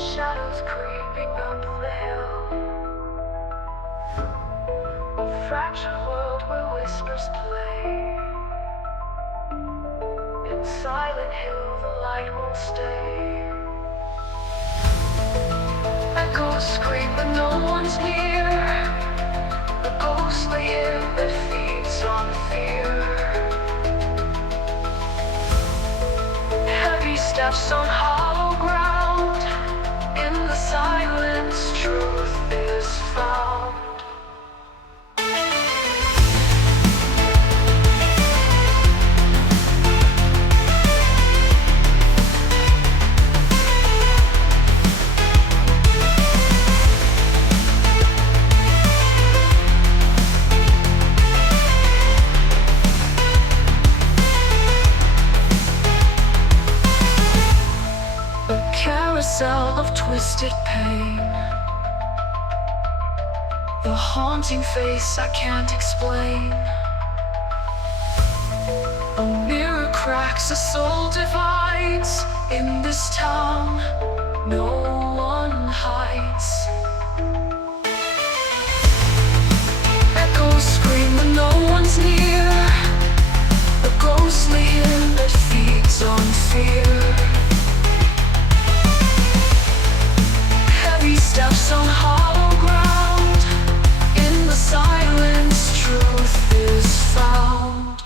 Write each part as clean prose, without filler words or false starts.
Shadows creeping up the hill. A fractured world where whispers play. In Silent Hill the light won't stay. Echoes scream but no one's near. A ghostly hymn that feeds on fear. Heavy steps on hollow ground. In the silence, truth is found. A carousel of twisted pain. The haunting face I can't explain. A mirror cracks, a soul divides. In this town, no one hides. Echoes scream but no one's near. A ghostly hymn that feeds on fear. Heavy steps on hollow ground. In the silence, truth is found.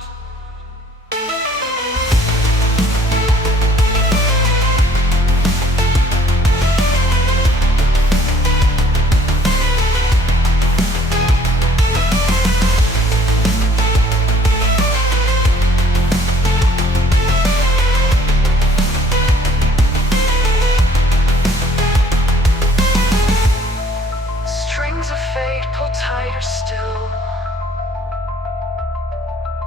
Strings of fate pull tighter still.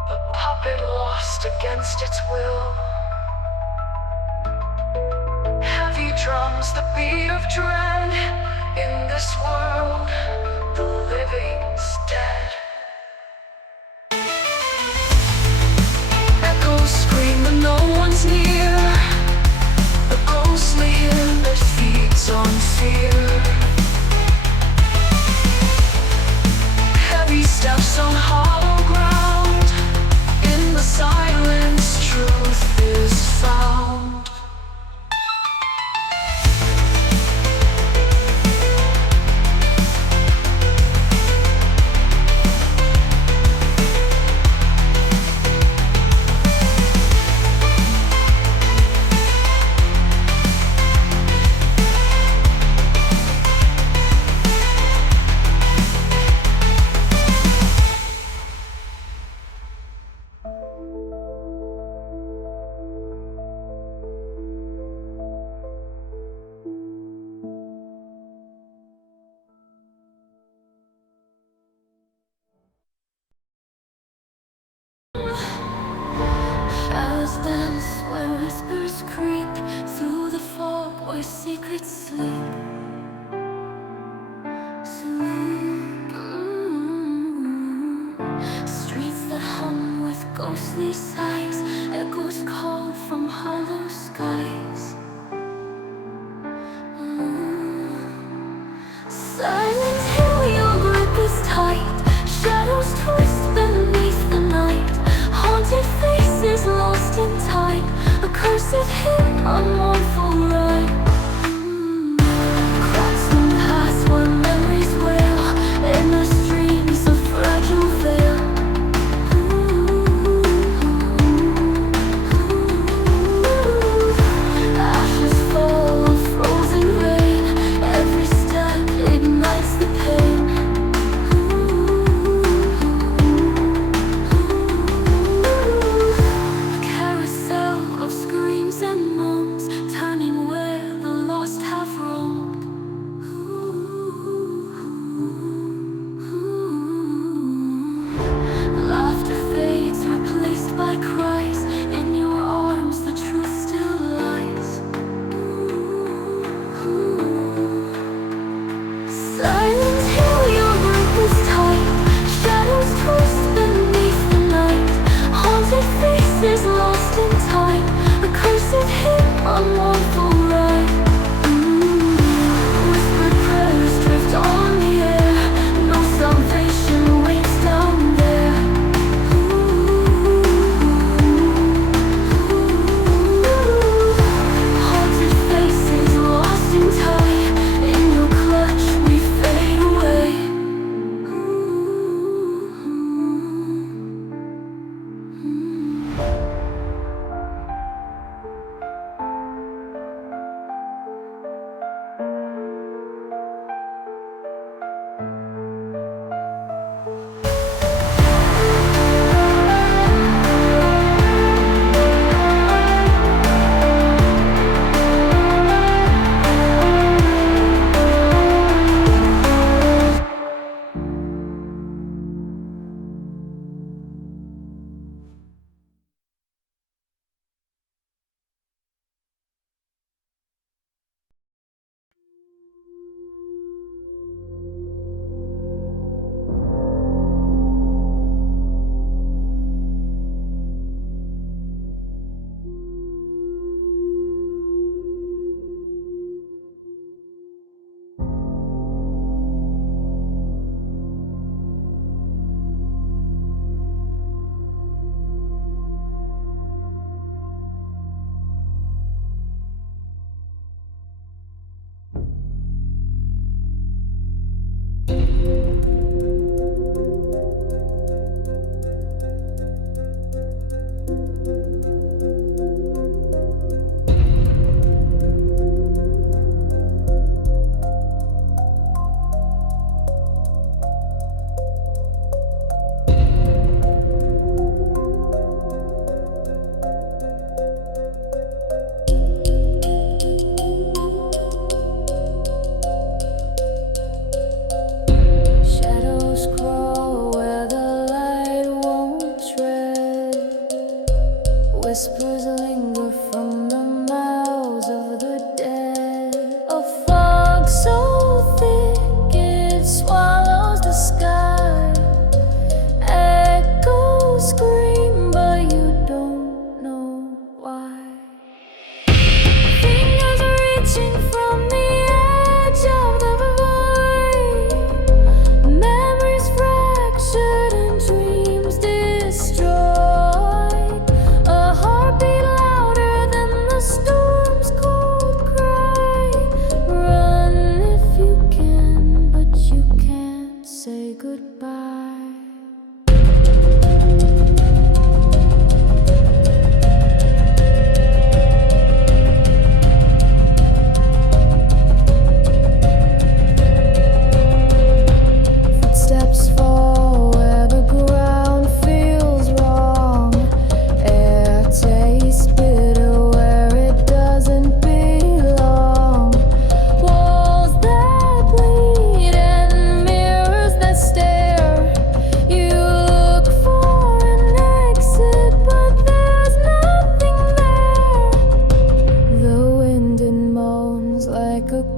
A puppet lost against its will. Heavy drums, the beat of dread. In this world, the living's dead. Echoes scream but no one's near. A ghostly hymn that feeds on fear. Heavy steps on hollow ground. In the silence, truth is found. Shadows dance where whispers creep through the fog where secrets sleep. Streets that hum with ghostly sighs. Echoes call from hollow skies. Silent Hill, your grip is tight. Shadows twist beneath the night. Haunted faces lost in time. A cursed hymn, a mournful rhyme. Cracks in past where memories wail. Endless dreams of fragile veil. Ashes fall of frozen rain. Every step ignites the pain. A carousel of screams and moans.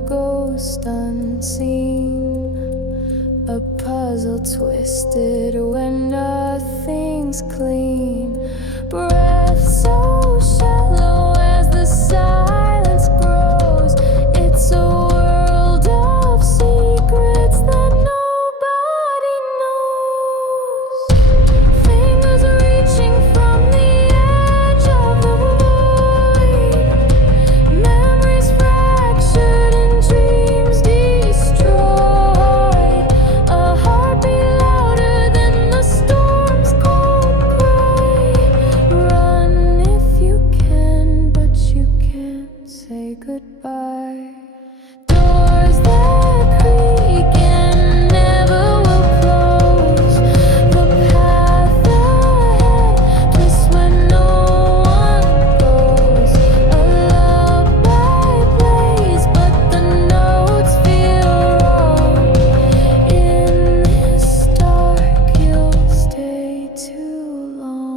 ghost unseen, a puzzle twisted when nothing's clean. Breath so shallow as the silence grows. It's a world of secrets that nobody knows. Fingers reaching from the edge of the void. Memories fractured and dreams destroyed. A heartbeat louder than the storm's cold cry. Run if you can, but you can't say goodbye. Doors that creak and never will close. The path ahead twists when no one goes. A lullaby plays, but the notes feel wrong. In this dark, you'll stay too long.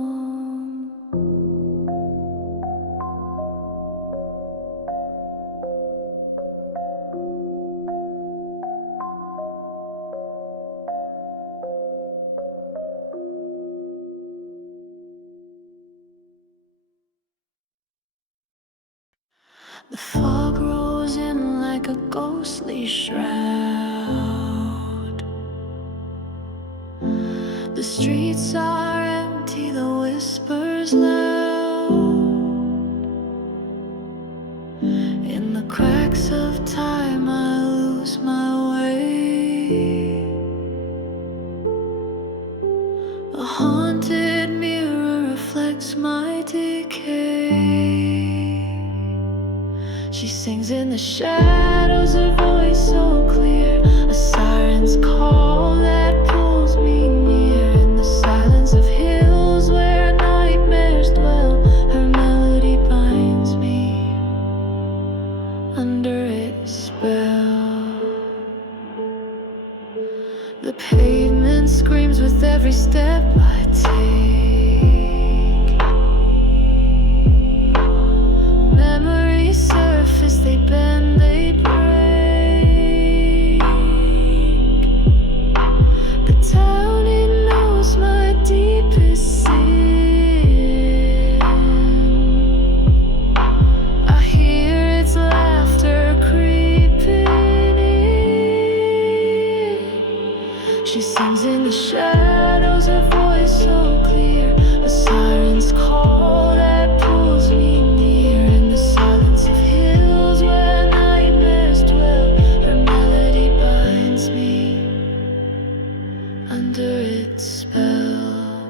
The fog rolls in like a ghostly shroud. The streets are empty, the whispers loud. In the cracks of time, I lose my way. A haunted mirror reflects my decay. She sings in the shadows, a voice so clear, a siren's call that pulls me near. In the silence of hills where nightmares dwell, her melody binds me under its spell. The pavement screams with every step I take. Memories surface, they bend, they break. The town, it knows my deepest sin. I hear its laughter creeping in. She sings in the shadows, her voice so clear, a siren's call that pulls me near. In the silence of hills where nightmares dwell, her melody binds me under its spell.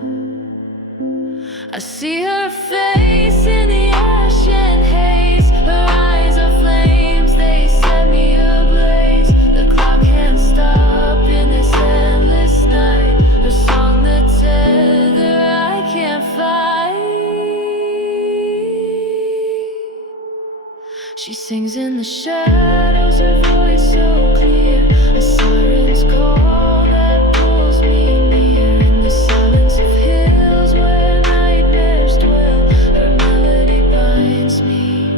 I see her face in the ashen haze. Her eyes are flames, they set me ablaze. The clock can't stop in this endless night. Her song, the tether I can't fight. She sings in the shadows, her voice so clear, a siren's call that pulls me near. In the silence of hills where nightmares dwell, her melody binds me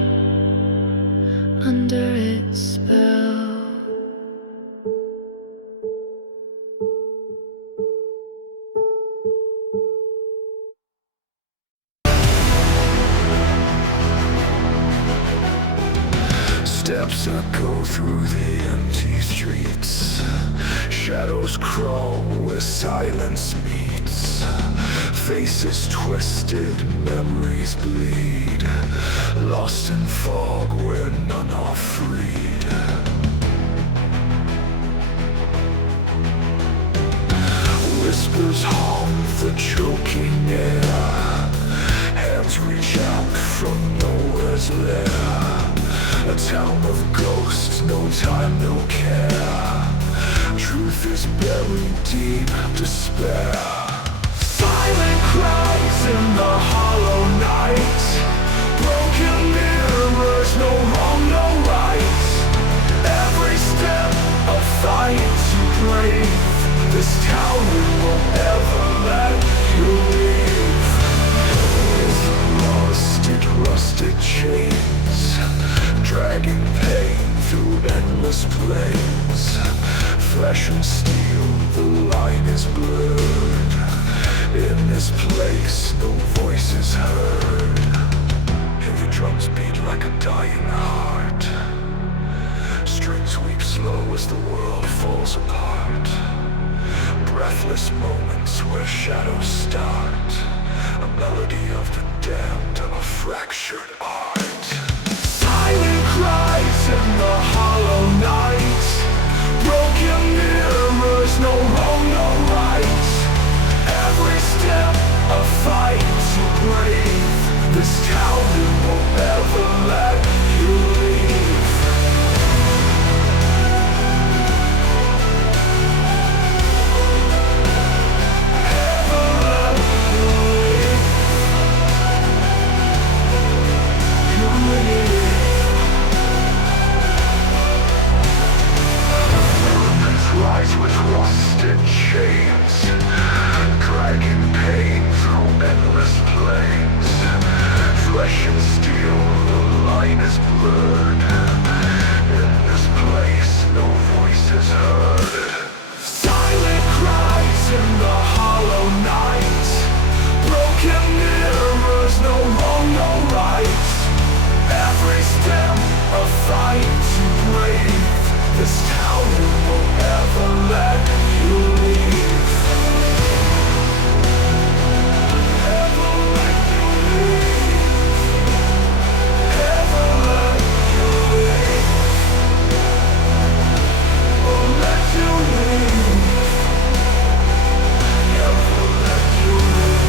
under its spell. Steps echo through the empty streets. Shadows crawl where silence meets. Faces twisted, memories bleed. Lost in fog where none are freed. Whispers haunt the choking air. Hands reach out from nowhere's lair. A town of ghosts, no time, no care. Truth is buried deep, despair. Silent cries in the hollow night. Broken mirrors, no wrong, no right. Every step a fight to brave. This town won't ever let you leave. With rusted chains, dragging pain through endless plains, flesh and steel, the line is blurred. In this place, no voice is heard. Heavy drums beat like a dying heart. Strings weep slow as the world falls apart. Breathless moments where shadows start. A melody of the damned of a fractured art. Silent cries in the hollow night. Broken mirrors, no wrong, no right. Every step a fight to breathe. This town won't ever let you leave. Ever let you leave. You leave. Pyramids rise with rusted chains, dragging pain through endless plains. Flesh and steel, the line is blurred. In this place, no voice is heard. Silent cries in the hollow night. Broken mirrors, no wrong, no right. Every step a fight to breathe. This town won't ever let you leave. Ever let you leave. Ever let you leave. Won't let you leave. Ever let you leave.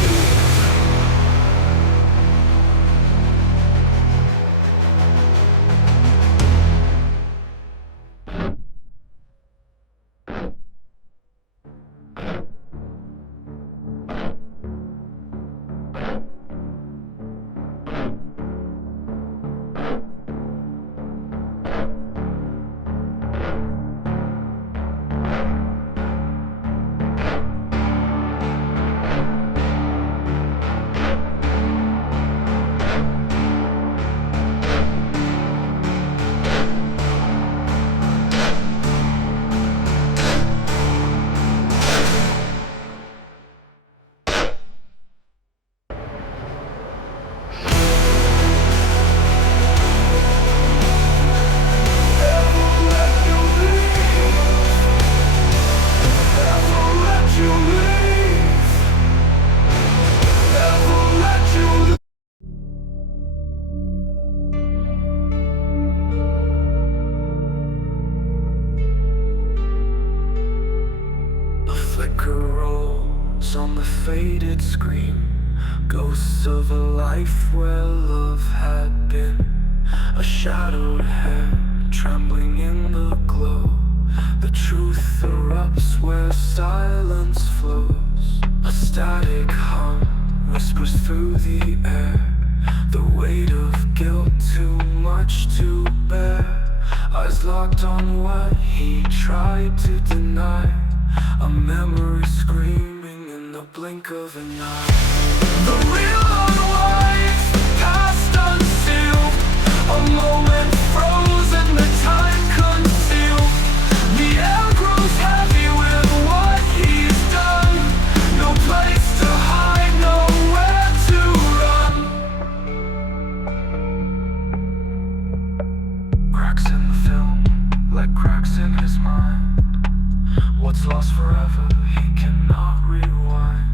On the faded screen, ghosts of a life where love had been. A shadowed head trembling in the glow. The truth erupts where silence flows. A static hum whispers through the air. The weight of guilt, too much to bear. Eyes locked on what he tried to deny. A memory screaming in the blink of an eye. The real unwinds, the past unsealed. A moment frozen, the time concealed. The air grows heavy with what he's done. No place to hide, nowhere to run. Cracks in the film, like cracks in his mind. What's lost forever, he cannot rewind.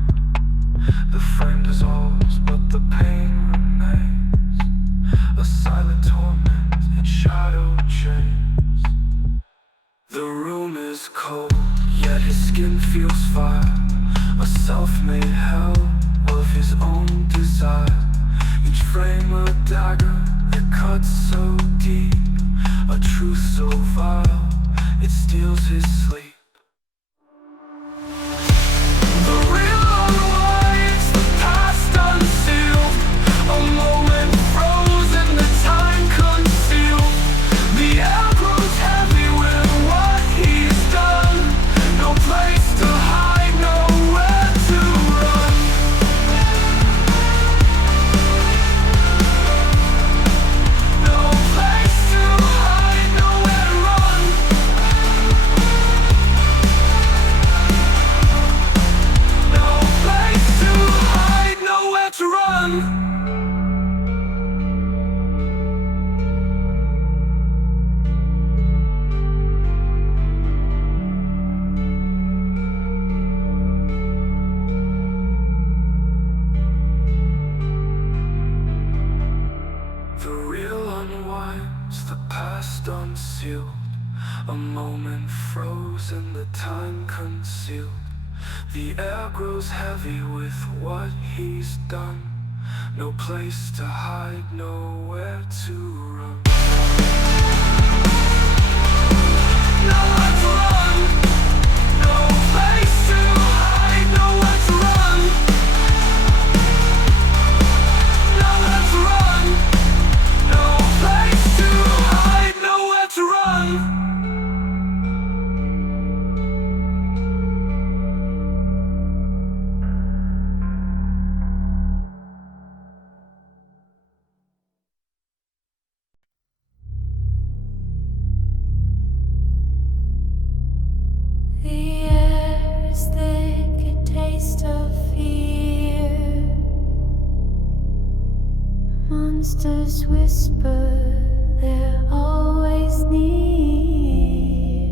The frame dissolves, but the pain remains. A silent torment in shadow chains. The room is cold, yet his skin feels fire. A self-made hell of his own desire. Each frame a dagger, it cuts so deep. A truth so vile, it steals his sleep. To run. the past unsealed. A moment frozen, the time concealed. The air grows heavy with what he's done. No place to hide, nowhere to run. Nowhere to run. No place to hide, nowhere to run. Nowhere to run. No place to hide, nowhere to run. The air is thick, a taste of fear. Monsters whisper, they're always near.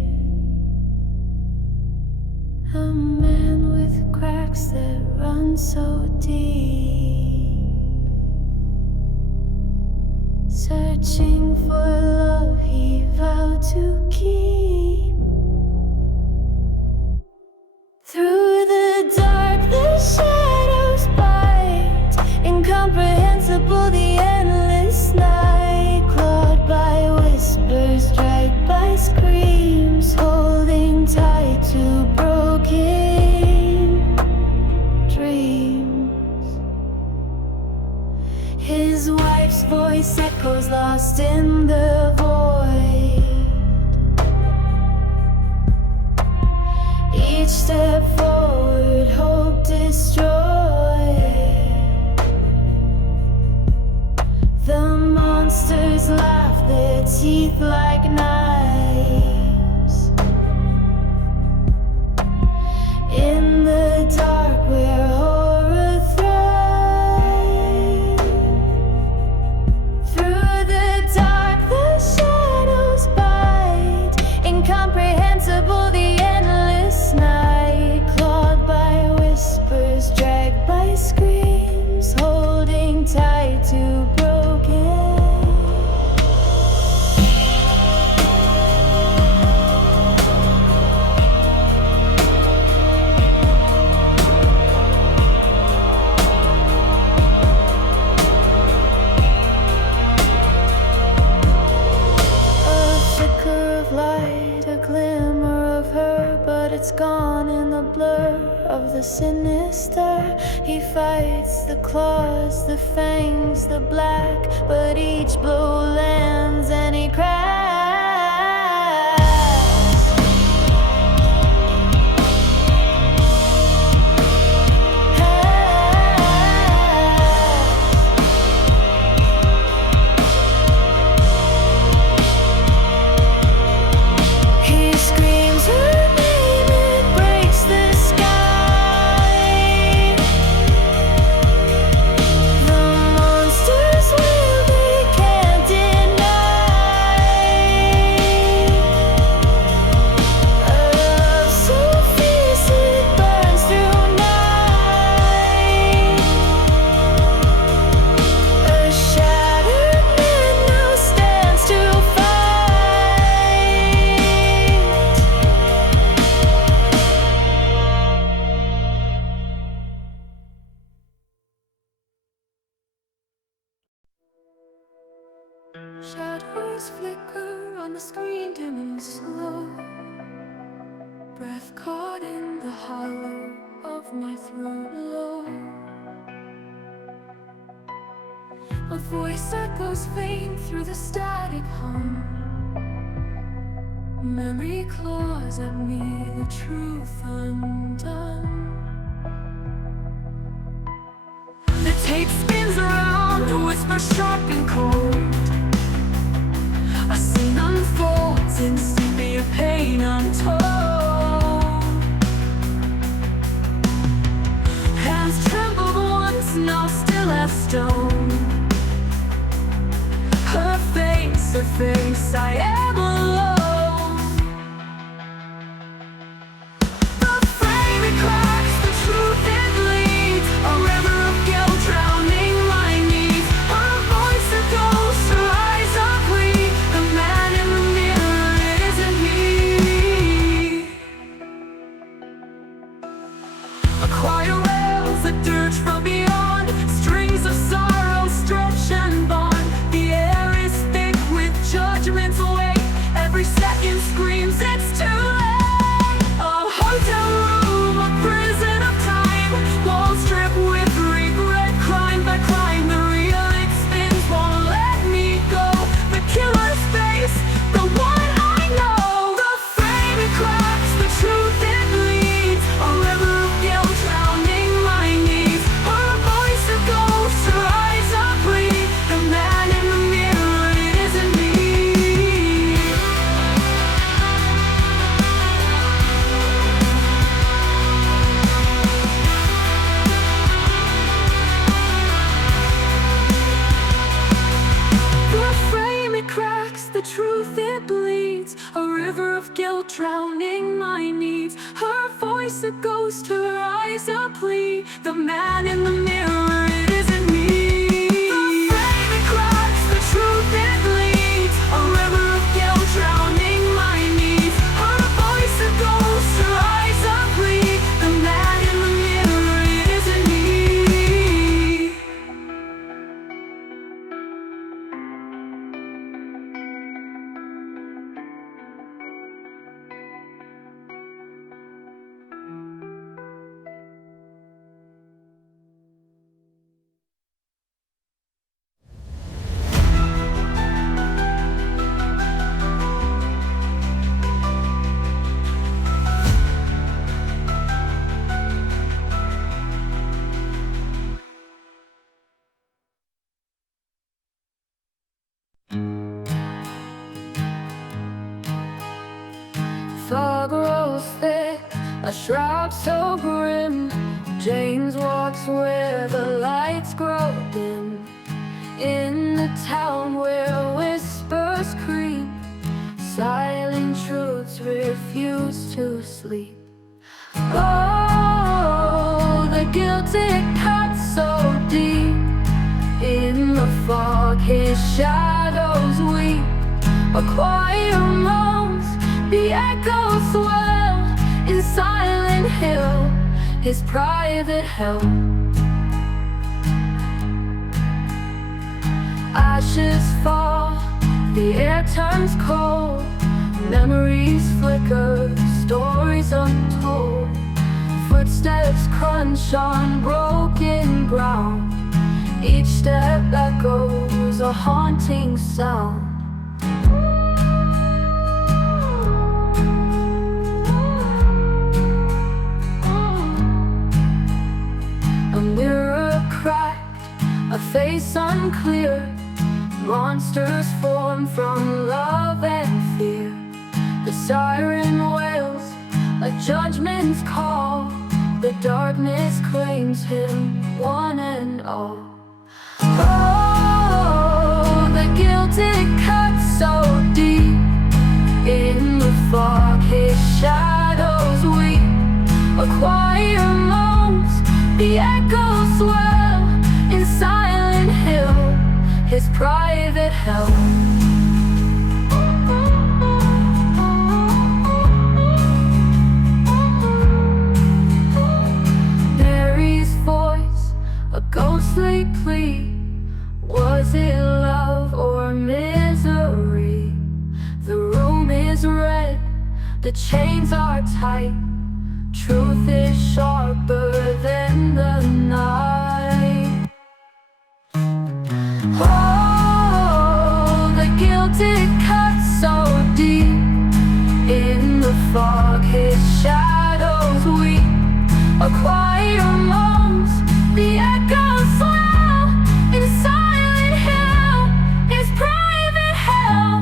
A man with cracks that run so deep, searching for love he vowed to keep. Through the dark, the shadows bite. Incomprehensible, the endless night. Clawed by whispers, dragged by screams, holding tight to broken dreams. His wife's voice echoes, lost in the void. Each step forward, hope destroyed. The monsters laugh, their teeth like knives. In the dark where horror thrives. Through the dark, the shadows bite. Incomprehensible, the endless night. Clawed by whispers, dragged by screams, holding tight to broken. A flicker of light, a glimmer of her, but it's gone in the blur of the sinister. He fights the claws, the fangs, the black, but each blow lands and he cracks. He screams her name, it breaks the sky. The monsters will, they can't deny. A love so fierce it burns through night. A shattered man now stands to fight. Shadows flicker on the screen, dimming slow. Breath caught in the hollow of my throat low. A voice echoes faint through the static hum. Memory claws at me, the truth undone. The tape spins around, a whisper sharp and cold. A scene unfolds, instantly a pain untold. Hands trembled once, now still as stone. Her face, I am alone. The frame it cracks, the truth it bleeds. A river of guilt drowning my knees. Her voice a ghost, her eyes a plea. moments away. Every second screams it's too late. A hotel room, a prison of time, walls dripped with regret, crime by crime. The real it spins won't let me go. The killer's face, the one I know. The frame it cracks, the truth it bleeds. A river of guilt drowning my needs. Her voice a ghost, her eyes a plea. The man in the mirror, it isn't me. The frame it cracks, the truth it bleeds. A river of guilt drowning my needs. Her voice a ghost, her eyes a plea. The man in the mirror, it isn't me. The frame it cracks, the truth it bleeds. A river of guilt drowning my needs. Her voice a ghost, her eyes a plea. The man in the mirror, it isn't me. Fog rolls thick, a shroud so grim. James walks where the lights grow dim. In the town where whispers creep, silent truths refuse to sleep. Oh, the guilt it cuts so deep. In the fog his shadows weep. A choir moans, the echoes swell. In silent hill, his private hell. Ashes fall, the air turns cold. Memories flicker, stories untold. Footsteps crunch on broken ground. Each step echoes a haunting sound. A mirror cracked, a face unclear. Monsters form from love and fear. The siren wails, a judgment's call. The darkness claims him, one and all. Oh, the guilt it cuts so deep. In the fog his shadows weep. A choir moans, the echoes swell. In silent hill, his private hell. Mary's voice, a ghostly plea. Was it love or misery? The room is red, the chains are tight. Truth is sharper than the night. Oh, the guilt it cuts so deep. In the fog his shadows weep. A choir moans, the echoes swell. In silent hill, his private hell.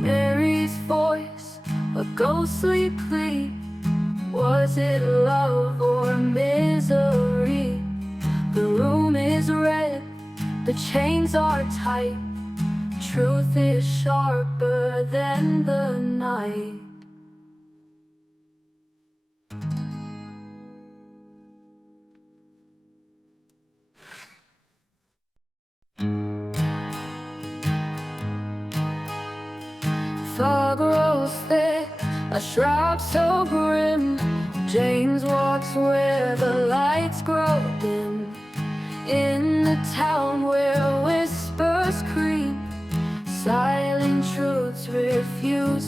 Mary's voice, a ghostly plea. Was it love or misery? The room is red, the chains are tight. Truth is sharper than the night. Fog rolls thick, a shroud so grim. James walks where the lights grow